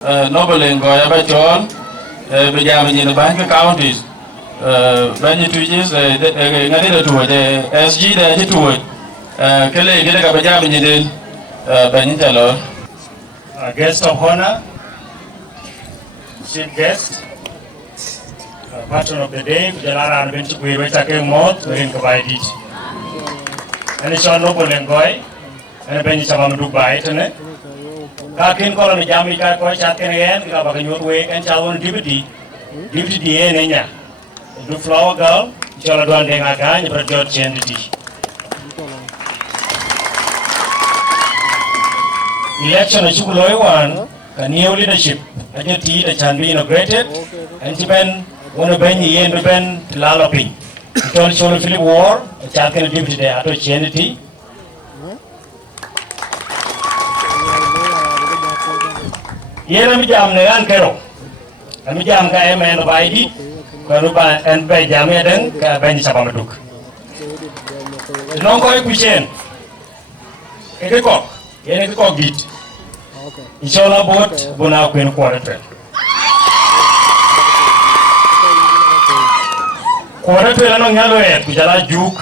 Nobeling go ya John, Bijam in the bank counties, when it is ngadi to the SG the to it, Kele get a Bijam in Benitalo. Guest of honor, chief guest, patron of the day, Jalara and Bench, we were taking more to Baidit. And it's on Nobeling Goy, and Benjamin Dubai, isn't it? Kakin kalau ni jam ikan kau cakap ni kita pakai nyuruh we kan calon deputy dia ni nya. Du flower girl, jalan doan dengan kan, berjot cendeti. Election is cukup loyal, kan new leadership. Aja ti dah canbi inaugurated, and cipen one ben yen ben laloping. Kalau Philip War, cakap ni deputy dia atau cendeti. Yena mi jam ne an kero ami jam ka e men Baidit ko no ba en be jam ya den ka ben sapa maduk non ko e kuchen e ko yene ko git inshallah bot bona ko en ko rete la no ngalo e ku jala juk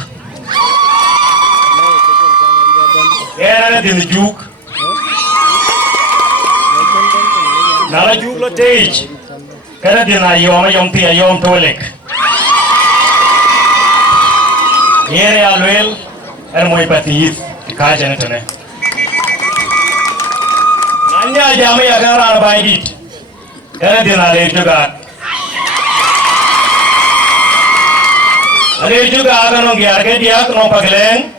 era din juk Nala juglo tej, karena dia na yom tia yom tolek. Yere alwel, moi patiyit, kaja netone. Nanya jame ya kara Baidit, karena dia na le juga. Ale juga akan nonggiar ke dia kenong pageleng,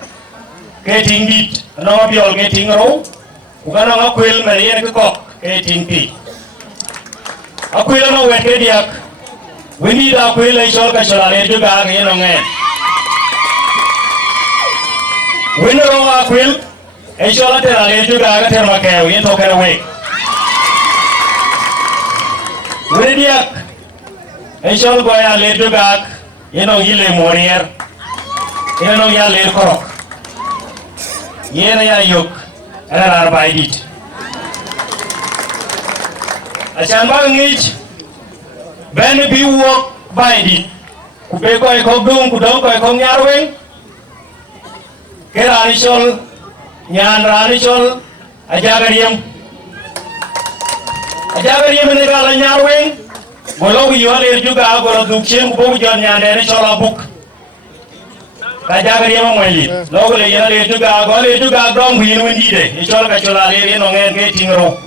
ke tinggit, kenong biol ke tingro, bukan nong akuil merian ke kok ke tingpi. Akuila no wet kediak. We need akuila isol ka solare juga ke no ngen. We no akuil isol te ale juga ka terma ke yen to kere we. We diak isol go ya le juga yen no hile morier. Yen no ya le korok. Yen ya yok era Baidit. Asan ba ngich ben bi wo Baidit ku be ko ko dum ku dong ko nyarwen kera risol nyan ranisol ajagariem ne kala nyarwen bolo wi wale juga golo dukchen ku bo jon nyande risol abuk ajagariem mo li logo le yale juga gole juga dong wi windi de isol ka chola le no ngen ke tingro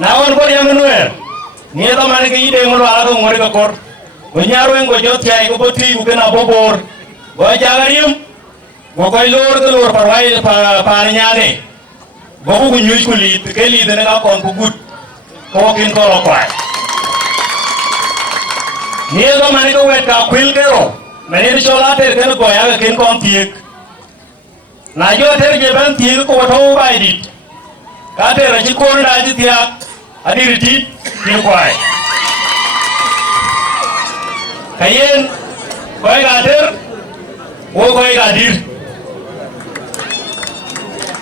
Nawan ko yang nuer, ni ata mane ke ide ngoro ala ko ngore ko kor, go nyaro en go jot tay go boti go kena bobor, go jagarium, go koy lor parwai pa nyane, go ko nyuy ko lit ke li de na kon ko gut, ko kin ko ro kwai. Ni ata mane ko wet ka kwil ke ro, mane ni chola ter ken go ya kin kon tiek. Na jo ter je ban tiek ko to Baidit. Kate raji kon raji tiak. Adi riti kuai. Kayen koi gadir, wo koi gadir.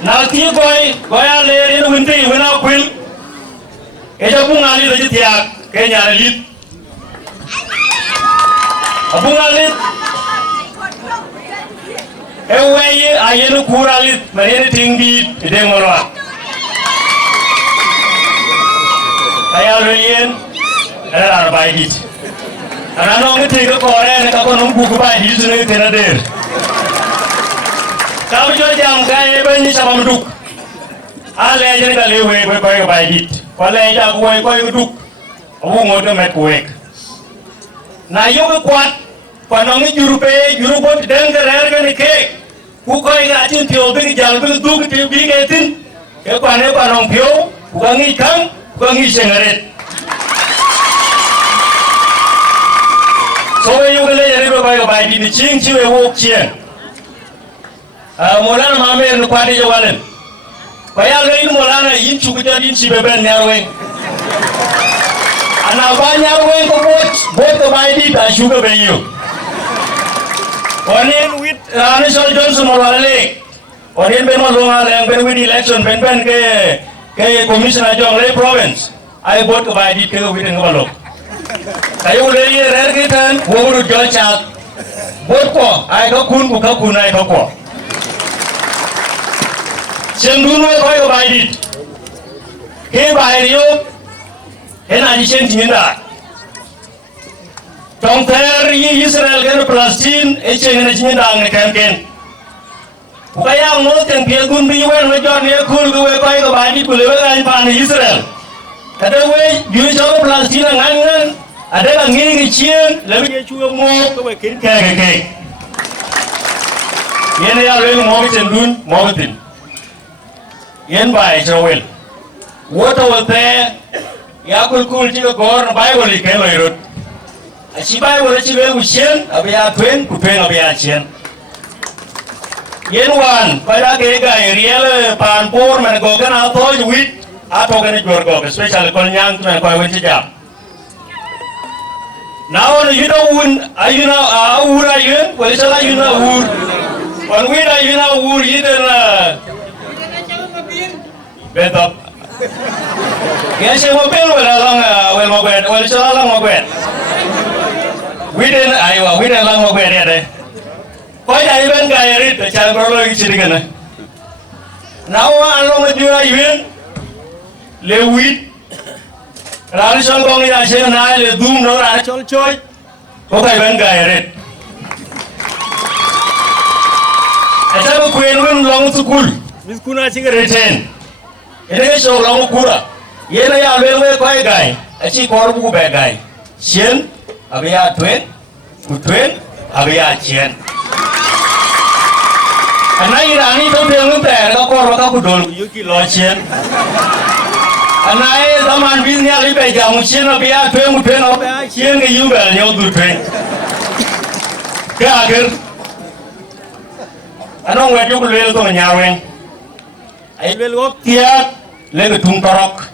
Nalti koi ale in winti wina kwil. Eja bungali raji tiak kenya alit. Abungalit. Ewe ayenu kuralit mayene tinggi ideng morwa. Kaya luyen era Baidit. Anano ngiti ko kore ne ka kono buku Baidit ne tenader. Kau jo jam kaya benyi sama mduk. Ale jene ka lewe ko Baidit. Wale ja ko duk. Abu ngoto met kuek. Na yo ko kwat panongi juru bot dengerer kan ke. Ku ko ga tin tio bi jal bi duk ti bi getin. Ke kwane panong pio bukangi kang Bangi sengaret. So you will let everybody by the ching chiwe walk chien. Molana Mamer no party Jawalen. Bayal in Molana in Chukujan in Chibeben Narway. And now by Narway to watch both the Baidit and Sugar Bay you. One in with Anisol Johnson or Leek. Or in Benmalonga and Ben with election, Ben ke commissioner Jonglei province ai bot ko Baidit ke witen ngalo kayo le ye rer ke tan wo ru jol chat bot ko ai ko kun ku ka kun ai ko sendun we ko Baidit ke Baidit ena ni chen tinda tong ter yi Israel ke Palestine e chen na tinda ngi ken kaya mo ten pia gun bi wen we jon ne kul go we ko Baidit ku le ga pa ni Israel kada we yu jo Palestine ngan ada la ngi chien le bi chu mo ko we kin ke yen ya le mo bi sendun mo tin yen bai Joel woto wote ya kul ti ko gor Bible ke lo irut a si Bible ti be usien abia twen ku twen abia chien yen wan para ke ga riel pan por man go kana to wit a to kana jor go especially kol nyang tu ko wen ti jam now you know un ayuna ura yun wala sala yuna ur wan wi da yuna ur yiden betop ya se mo pel wala lang wel mo gwet wala sala lang mo gwet widen aywa widen lang mo gwet ya de ko ya ben ga yari to cha bro lo gi digana now alo mo jura yun le wit Rani sol kong ya se na le dum no ra chol choy ko kai ben ga yare ata ko kuen wen long sukul mis kuna chi reten ene so long kura yena ya le we kai gai a chi kor bu be gai chen abia twen ku twen abia chen anai rani to pe ngun te ko kor ka ku dol yu ki lo chen anai zaman bisnya li be jamu chen abia twen ku twen abia chen ge yu be nyo du twen ka ager anong we ju le to nyawen ai le go tia le be tung torok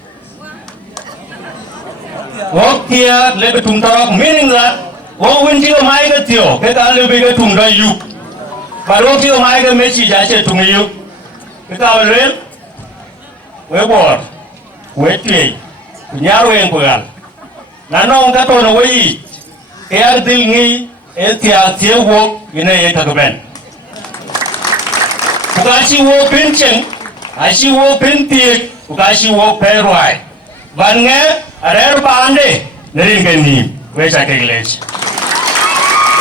wo tia le be tung torok meaning that wo win ji mai ga tio ke ka le be ga tung da yu ba lo ji mai ga me chi ja che tung yu ke ka le we bor we ti nyawen ko gal na no ga to no we ke ar dil ngi e tia tie wo ine ye ka ben Ukashi wo pinchen, ashi wo pinti, ukashi wo perwai. Bange, arer bande, neringeni, wesa keglech.